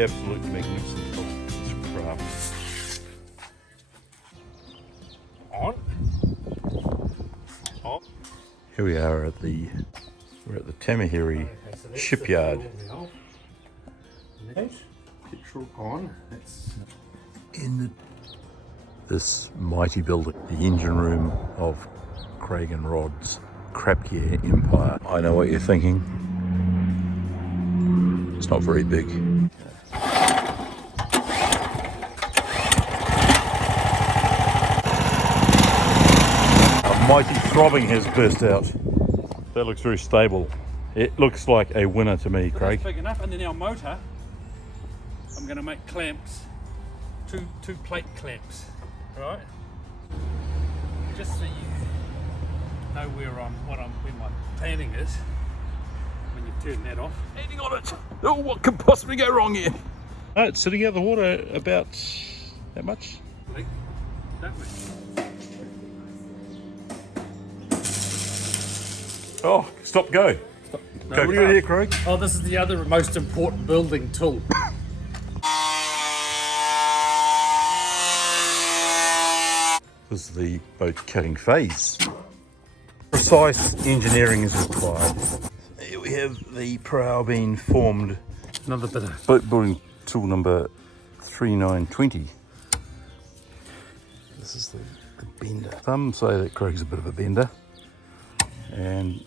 absolute magnificence of this craft. On. Here we are at the Tamahiri shipyard. Petrol on. That's In this mighty building, the engine room of Craig and Rod's crap gear empire. I know what you're thinking. It's not very big. A mighty throbbing has burst out. That looks very stable. It looks like a winner to me, Craig. That's big enough. And then our motor, I'm going to make clamps, two plate clamps, right? Just so you know where my planning is when you turn that off. Landing on it. Oh, what could possibly go wrong here? Oh, it's sitting out of the water about that much. Like, that way. Oh, stop, go. Stop. Go, what are you doing here, Craig? Oh, this is the other most important building tool. This is the boat cutting phase. Precise engineering is required. Here we have the prow being formed. Another bit of Boat building tool number 3920. This is the bender. Some say that Craig's a bit of a bender. And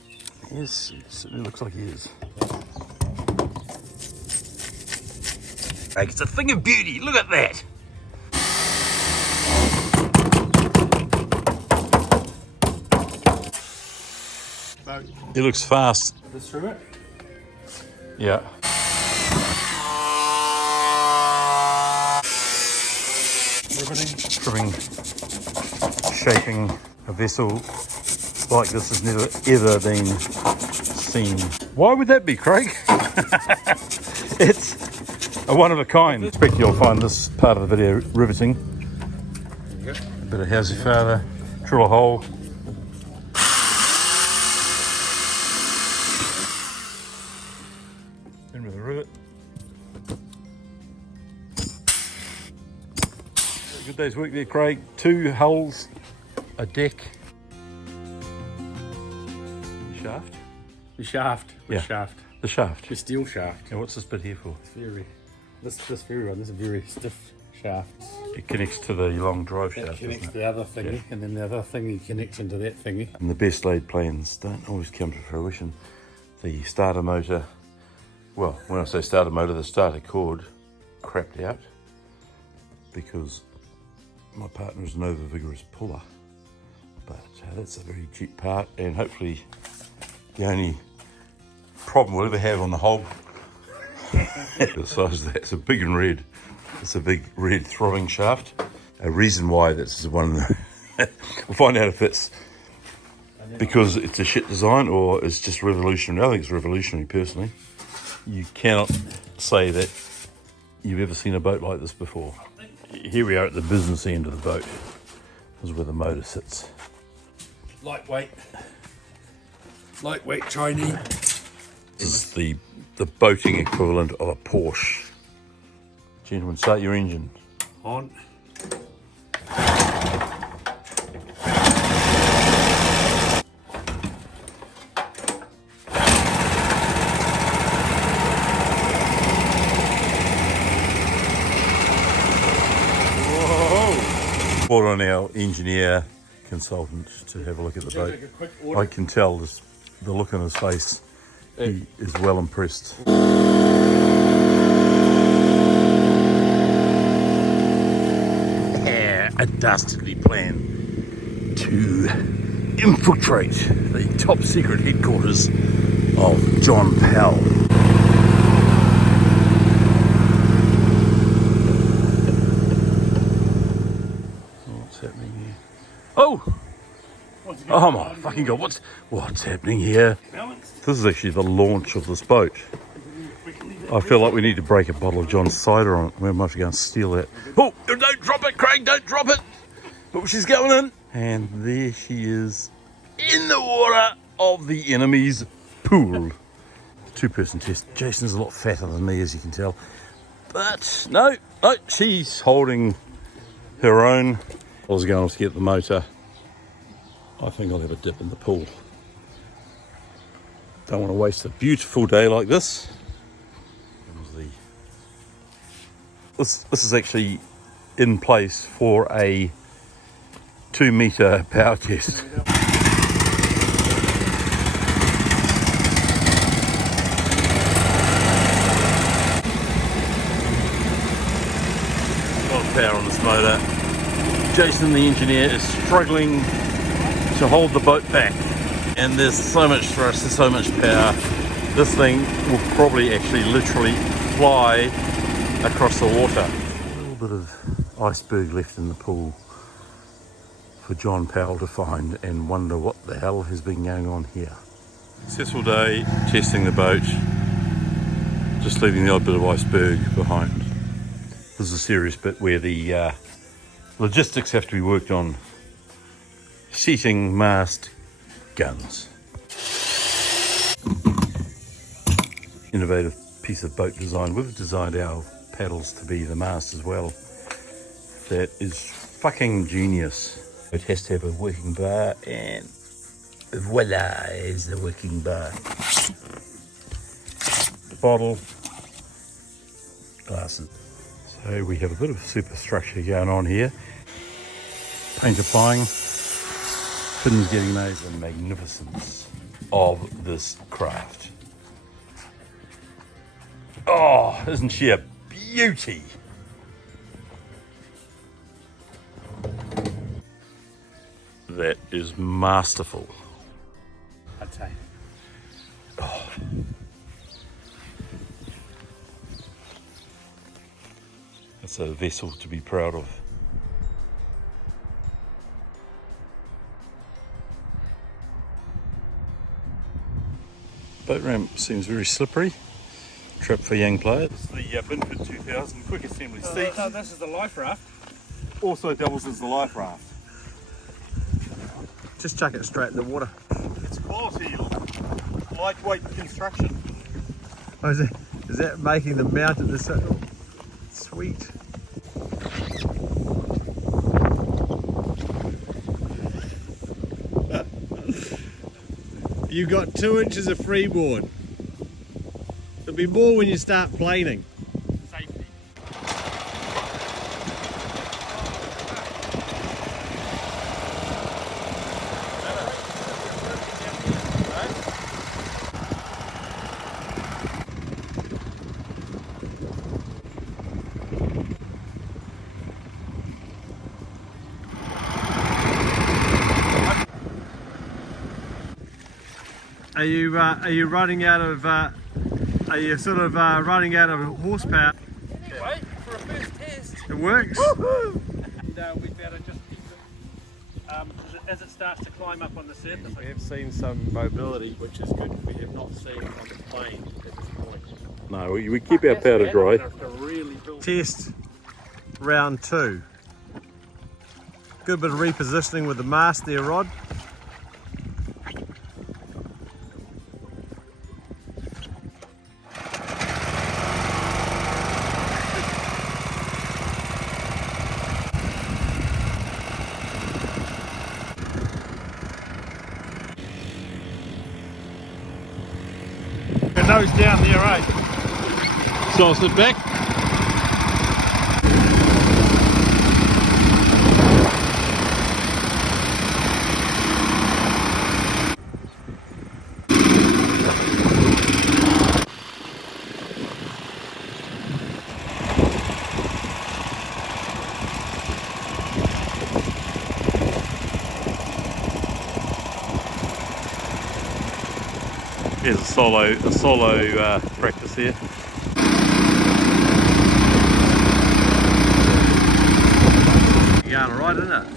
yes, it certainly looks like he is. Craig, it's a thing of beauty. Look at that. It looks fast. this through it. Yeah. Riveting. Trimming, shaping a vessel like this has never ever been seen. Why would that be, Craig? It's a one of a kind. I expect you'll find this part of the video riveting. There you go. A bit of how's your father, drill a hole. In with a rivet. Good day's work there, Craig. 2 hulls, a deck. Shaft? The shaft. The Yeah. shaft. The shaft. The steel shaft. And what's this bit here for? This very one. This is a very stiff shaft. It connects to the long drive That shaft, connects doesn't to it? the other thingy, and then the other thingy connects into that thingy. And the best laid plans don't always come to fruition. The starter motor, well, when I say starter motor, the starter cord crapped out because my partner is an over vigorous puller. But that's a very cheap part, and hopefully the only problem we'll ever have on the whole the size of that. It's a big and red. It's a big red throbbing shaft. A reason why this is one of the we'll find out if it's because it's a shit design or it's just revolutionary. I think it's revolutionary personally. You cannot say that you've ever seen a boat like this before. Here we are at the business end of the boat. This is where the motor sits. Lightweight Chinese. This is the boating equivalent of a Porsche. Gentlemen, start your engine. On. Brought on our engineer consultant to have a look at the boat. Take a quick order. I can tell this, the look on his face. He is well impressed. A dastardly plan to infiltrate the top secret headquarters of John Powell. What's happening here? Oh! Oh my fucking god, what's happening here? Balanced. This is actually the launch of this boat. I feel like we need to break a bottle of John's cider on it. We might have to go and steal that. Oh, don't drop it, Craig, don't drop it. Oh, she's going in. And there she is in the water of the enemy's pool. 2-person test. Jason's a lot fatter than me, as you can tell. But no, she's holding her own. I was going to get the motor. I think I'll have a dip in the pool. Don't want to waste a beautiful day like this. This is actually in place for a 2-meter power test. Power on this motor. Jason the engineer is struggling to hold the boat back, and there's so much thrust, there's so much power. This thing will probably actually literally fly across the water. A little bit of iceberg left in the pool for John Powell to find and wonder what the hell has been going on here. Successful day testing the boat, just leaving the odd bit of iceberg behind. This is a serious bit where the logistics have to be worked on. Seating, mast, guns. Innovative piece of boat design. We've designed our paddles to be the mast as well. That is fucking genius. It has to have a working bar, and voila is the working bar. Bottle, glasses. So we have a bit of superstructure going on here. Paint applying, fins getting made. The magnificence of this craft. Oh, isn't she a beauty? That is masterful. I'd say. Oh. That's a vessel to be proud of. Boat ramp seems very slippery. Trap for young players. This is the Binford 2000 quick assembly seat. So this is the life raft. Also doubles as the life raft. Just chuck it straight in the water. It's quality, lightweight construction. Oh, is that making the mountain this sweet? You got 2 inches of freeboard. There'll be more when you start planing. Safety. Are you running out of? Are you sort of running out of horsepower? Anyway, for a first test. It works. And we better just keep it as it starts to climb up on the surface. We have seen some mobility, which is good. We have not seen on the plane at this point. No, we keep our powder dry. Test round 2. Good bit of repositioning with the mast there, Rod. Nose down there, eh? So I'll sit back. Here's a solo practice here. You're going alright, isn't it?